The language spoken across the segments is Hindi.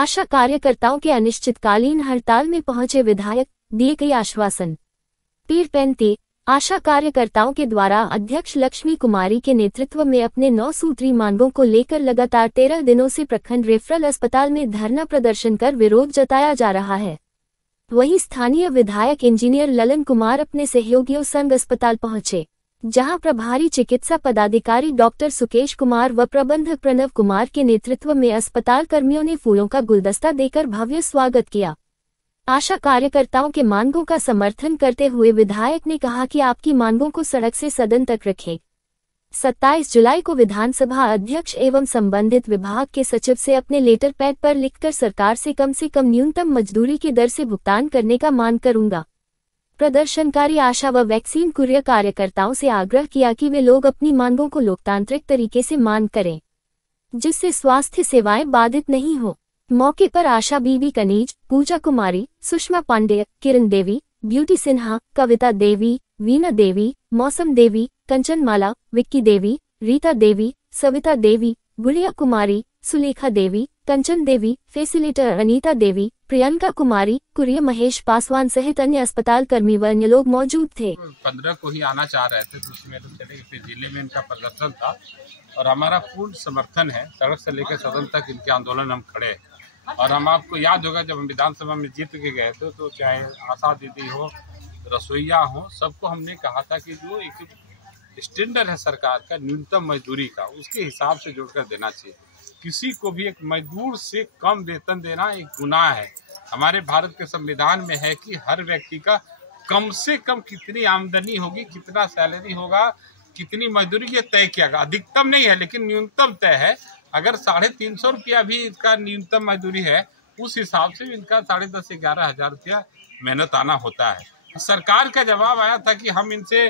आशा कार्यकर्ताओं के अनिश्चितकालीन हड़ताल में पहुंचे विधायक, दिए गए आश्वासन। पीर पैंती आशा कार्यकर्ताओं के द्वारा अध्यक्ष लक्ष्मी कुमारी के नेतृत्व में अपने 9 सूत्री मांगों को लेकर लगातार 13 दिनों से प्रखंड रेफरल अस्पताल में धरना प्रदर्शन कर विरोध जताया जा रहा है। वहीं स्थानीय विधायक इंजीनियर ललन कुमार अपने सहयोगियों संग अस्पताल पहुंचे, जहां प्रभारी चिकित्सा पदाधिकारी डॉक्टर सुकेश कुमार व प्रबंधक प्रणव कुमार के नेतृत्व में अस्पताल कर्मियों ने फूलों का गुलदस्ता देकर भव्य स्वागत किया। आशा कार्यकर्ताओं के मांगों का समर्थन करते हुए विधायक ने कहा कि आपकी मांगों को सड़क से सदन तक रखें। 27 जुलाई को विधानसभा अध्यक्ष एवं संबंधित विभाग के सचिव से अपने लेटर पैड पर लिखकर सरकार से कम न्यूनतम मजदूरी की दर से भुगतान करने का मांग करूंगा। प्रदर्शनकारी आशा व वैक्सीन कुरियर कार्यकर्ताओं से आग्रह किया कि वे लोग अपनी मांगों को लोकतांत्रिक तरीके से मान करें, जिससे स्वास्थ्य सेवाएं बाधित नहीं हो। मौके पर आशा बीबी कनीज, पूजा कुमारी, सुषमा पांडेय, किरण देवी, ब्यूटी सिन्हा, कविता देवी, वीना देवी, मौसम देवी, कंचन माला, विक्की देवी, रीता देवी, सविता देवी, गुड़िया कुमारी, सुलेखा देवी, कंचन देवी, फैसिलिटर अनीता देवी, प्रियंका कुमारी, कुरिया महेश पासवान सहित अन्य अस्पताल कर्मी व अन्य लोग मौजूद थे। 15 को ही आना चाह रहे थे, तो उसमें तो चले फिर जिले में इनका प्रदर्शन था और हमारा पूर्ण समर्थन है। सड़क से लेकर सदन तक इनके आंदोलन हम खड़े हैं। और हम आपको याद होगा जब हम विधानसभा में जीत के गए थे तो चाहे आशा दीदी हो, रसोईया हो, सबको हमने कहा था कि जो एक स्टैंडर्ड है सरकार का न्यूनतम मजदूरी का, उसके हिसाब से जोड़कर देना चाहिए। किसी को भी एक मजदूर से कम वेतन देना एक गुनाह है। हमारे भारत के संविधान में है कि हर व्यक्ति का कम से कम कितनी आमदनी होगी, कितना सैलरी होगा, कितनी मजदूरी, ये तय किया गया। अधिकतम नहीं है लेकिन न्यूनतम तय है। अगर 350 रुपया भी इसका न्यूनतम मजदूरी है, उस हिसाब से इनका 10,500 से 11,000 रुपया मेहनत आना होता है। सरकार का जवाब आया था कि हम इनसे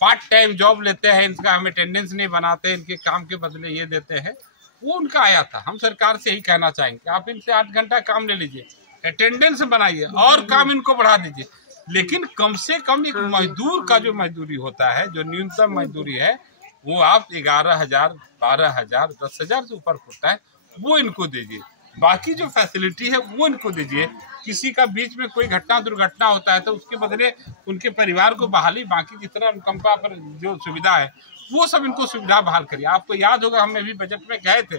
पार्ट टाइम जॉब लेते हैं, इनका हम अटेंडेंस नहीं बनाते, इनके काम के बदले ये देते हैं। वो उनका आया था। हम सरकार से यही कहना चाहेंगे आप इनसे 8 घंटा काम ले लीजिए, अटेंडेंस बनाइए और काम इनको बढ़ा दीजिए, लेकिन कम से कम एक मजदूर का जो मजदूरी होता है, जो न्यूनतम मजदूरी है, वो आप 11,000, 12,000, 10,000 से ऊपर होता है, वो इनको दीजिए। बाकी जो फैसिलिटी है वो इनको दीजिए। किसी का बीच में कोई घटना दुर्घटना होता है तो उसके बदले उनके परिवार को बहाली, बाकी जितना अनुकंपा पर जो सुविधा है वो सब इनको सुविधा बहाल करिए। आपको याद होगा हम अभी बजट में गए थे,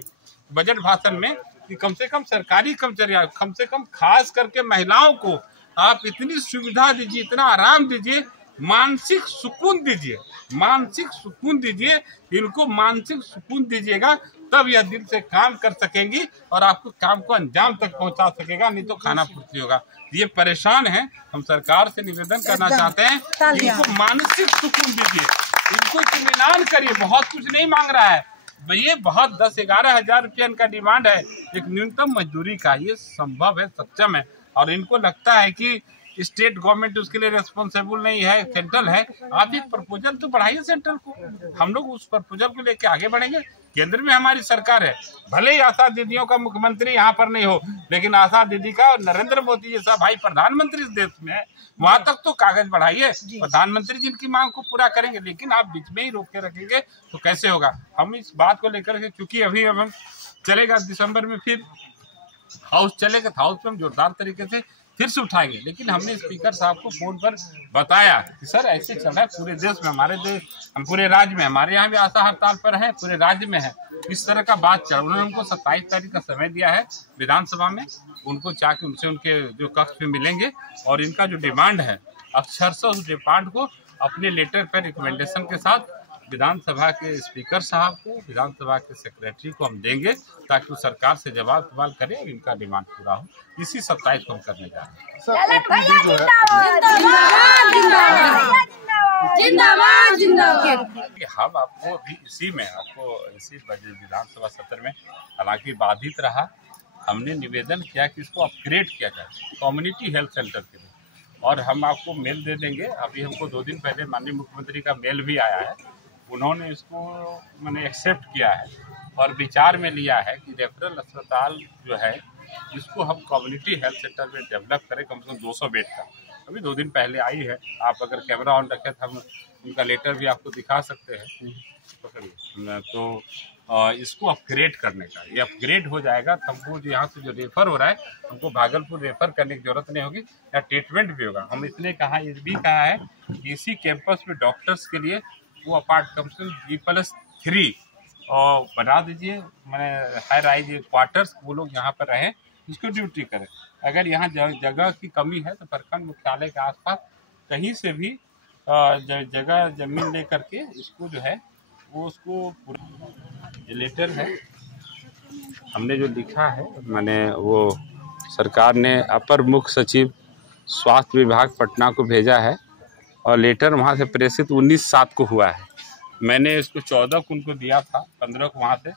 बजट भाषण में, कि कम से कम सरकारी कर्मचारी, कम से कम खास करके महिलाओं को आप इतनी सुविधा दीजिए, इतना आराम दीजिए, मानसिक सुकून दीजिए, मानसिक सुकून दीजिए। इनको मानसिक सुकून दीजिएगा तब यह दिल से काम कर सकेंगी और आपको काम को अंजाम तक पहुंचा सकेगा, नहीं तो खाना पूर्ति होगा। ये परेशान हैं, हम सरकार से निवेदन करना चाहते हैं, इनको मानसिक सुकून दीजिए, इनको इत्मीनान करिए। बहुत कुछ नहीं मांग रहा है ये, बहुत 10-11 हजार रुपया इनका डिमांड है एक न्यूनतम मजदूरी का। ये संभव है, सक्षम है, और इनको लगता है कि स्टेट गवर्नमेंट उसके लिए रिस्पॉन्सिबल नहीं है, सेंट्रल है। आप एक प्रपोजल तो बढ़ाइए सेंट्रल को, हम लोग उस प्रपोजल को लेके आगे बढ़ेंगे। केंद्र में हमारी सरकार है, भले ही आशा दीदियों का मुख्यमंत्री यहाँ पर नहीं हो, लेकिन आशा दीदी का और नरेंद्र मोदी जैसा भाई प्रधानमंत्री इस देश में है, वहां तक तो कागज बढ़ाइए। प्रधानमंत्री जिनकी मांग को पूरा करेंगे, लेकिन आप बीच में ही रोक के रखेंगे तो कैसे होगा। हम इस बात को लेकर के, चूंकि अभी हम चलेगा दिसंबर में फिर हाउस चलेगा, हाउस में हम जोरदार तरीके से फिर से उठाएंगे, लेकिन हमने स्पीकर साहब को फोन पर बताया कि सर ऐसे चल रहा है पूरे देश में, हमारे देश, हम पूरे राज्य में, हमारे यहाँ भी आशा हड़ताल पर है, पूरे राज्य में है, इस तरह का बात चल। उन्होंने हमको 27 तारीख का समय दिया है विधानसभा में, उनको जाके उनसे उनके जो कक्ष में मिलेंगे और इनका जो डिमांड है अक्षरशः उस डिमांड को अपने लेटर पर रिकमेंडेशन के साथ विधानसभा के स्पीकर साहब को, विधानसभा के सेक्रेटरी को हम देंगे, ताकि वो सरकार से जवाब सवाल करे और इनका डिमांड पूरा हो। इसी 27 को हम करने जा रहे हैं। हम आपको भी इसी विधानसभा सत्र में, हालांकि बाधित रहा, हमने निवेदन किया कि इसको अपग्रेड किया जाए कम्युनिटी हेल्थ सेंटर के लिए, और हम आपको मेल दे देंगे। अभी हमको 2 दिन पहले माननीय मुख्यमंत्री का मेल भी आया है, उन्होंने इसको मैंने एक्सेप्ट किया है और विचार में लिया है कि रेफरल अस्पताल जो है इसको हम कम्युनिटी हेल्थ सेंटर में डेवलप करें, कम से कम 200 बेड का। अभी 2 दिन पहले आई है, आप अगर कैमरा ऑन रखें तो हम उनका लेटर भी आपको दिखा सकते हैं। तो इसको अपग्रेड करने का। ये अपग्रेड हो जाएगा तो हमको जो यहाँ से जो रेफर हो रहा है हमको भागलपुर रेफर करने की जरूरत नहीं होगी, या ट्रीटमेंट भी होगा। हम इसने कहा, ये भी कहा है कि इसी कैंपस में डॉक्टर्स के लिए वो G+3 और बना दीजिए, मैंने हाई राइज क्वार्टर्स, वो लोग यहाँ पर रहें, इसको ड्यूटी करें। अगर यहाँ जगह की कमी है तो प्रखंड मुख्यालय के आसपास कहीं से भी जगह जमीन ले करके इसको जो है वो उसको ये लेटर है हमने जो लिखा है, मैंने वो सरकार ने अपर मुख्य सचिव स्वास्थ्य विभाग पटना को भेजा है और लेटर वहाँ से प्रेषित 19/7 को हुआ है। मैंने इसको 14 को उनको दिया था, 15 को वहाँ से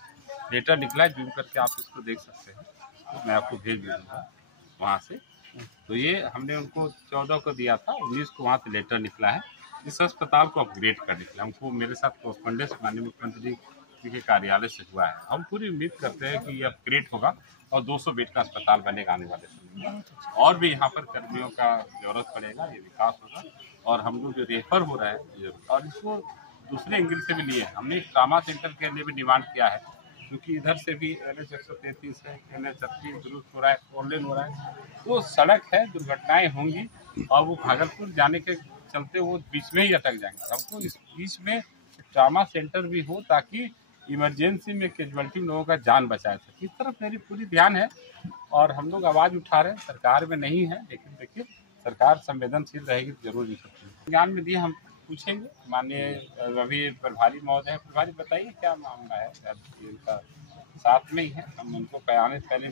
लेटर निकला है, जूम करके आप इसको देख सकते हैं, तो मैं आपको भेज दूँगा वहाँ से। तो ये हमने उनको 14 को दिया था, 19 को वहाँ से लेटर निकला है। इस अस्पताल को अपग्रेड करने के लिए हमको मेरे साथ कोरस्पॉन्डेंस माननीय मुख्यमंत्री जी के कार्यालय से हुआ है। हम पूरी उम्मीद करते हैं कि ये अपग्रेड होगा और 200 बेड का अस्पताल बनेगा आने वाले समय में। और भी यहाँ पर कर्मियों का जरूरत पड़ेगा, ये विकास होगा। और हम लोग जो रेफर हो रहा है और इसको दूसरे एंगल से भी लिए, हमने ट्रामा सेंटर के लिए भी डिमांड किया है, क्योंकि इधर से भी NH 133 है, NH 38 दुरुस्त हो रहा है, 4 लेन हो रहा है, तो सड़क है, दुर्घटनाएं होंगी और वो भागलपुर जाने के चलते वो बीच में ही अटक जाएंगे। हमको इस बीच में ट्रामा सेंटर भी हो ताकि इमरजेंसी में कैजुअल्टी लोगों का जान बचाया सके। इस तरफ मेरी पूरी ध्यान है और हम लोग आवाज़ उठा रहे हैं, सरकार में नहीं है, लेकिन देखिए सरकार संवेदनशील रहेगी तो जरूर नहीं सकती। ज्ञान में दिए हम पूछेंगे, माननीय अभी प्रभारी महोदय है, प्रभारी बताइए क्या मामला है, इनका साथ में ही है, हम उनको आने से पहले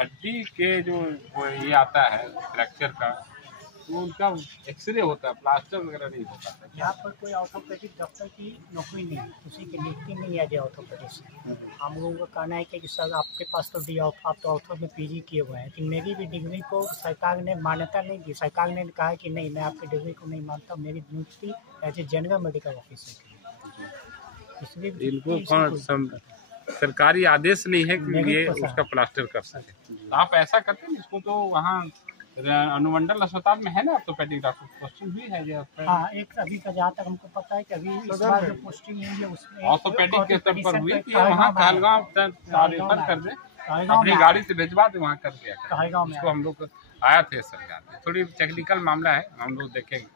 हड्डी के जो वो ये आता है फ्रैक्चर का, तो उनका एक्सरे होता है, प्लास्टर वगैरह नहीं होता है। यहाँ पर कोई ऑर्थोपेडिक डॉक्टर की नौकरी नहीं है, किसी की नियुक्ति नहीं है जो ऑर्थोपेडिक से। हम लोगों का कहना है कि सर आपके पास तो दिया, आप तो ऑर्थो में PG किए हुए हैं, कि मेरी भी डिग्री को सरकार ने मान्यता नहीं दी। सरकार ने कहा कि नहीं, मैं आपकी डिग्री को नहीं मानता, मेरी नियुक्ति as a general medical officer की। इसलिए इनको कौन सरकारी आदेश नहीं है कि ये उसका प्लास्टर कर सके। तो आप ऐसा करते हैं, इसको तो वहाँ अनुमंडल अस्पताल में है ना ऑर्थोपेडिक डॉक्टर पोस्टिंग भी है जो। हाँ, एक अभी का जहाँ तक हमको पता है कि अभी इस बार जो पोस्टिंग हुई है उसमें ऑर्थोपेडिक के स्तर पर हुई थी, वहाँ कहलगांव रेफर कर दे, अपनी गाड़ी से भिजवा दे, वहाँ कर दिया। इसको हम लोग आया थे सरकार में, थोड़ी टेक्निकल मामला है, हम लोग देखेंगे।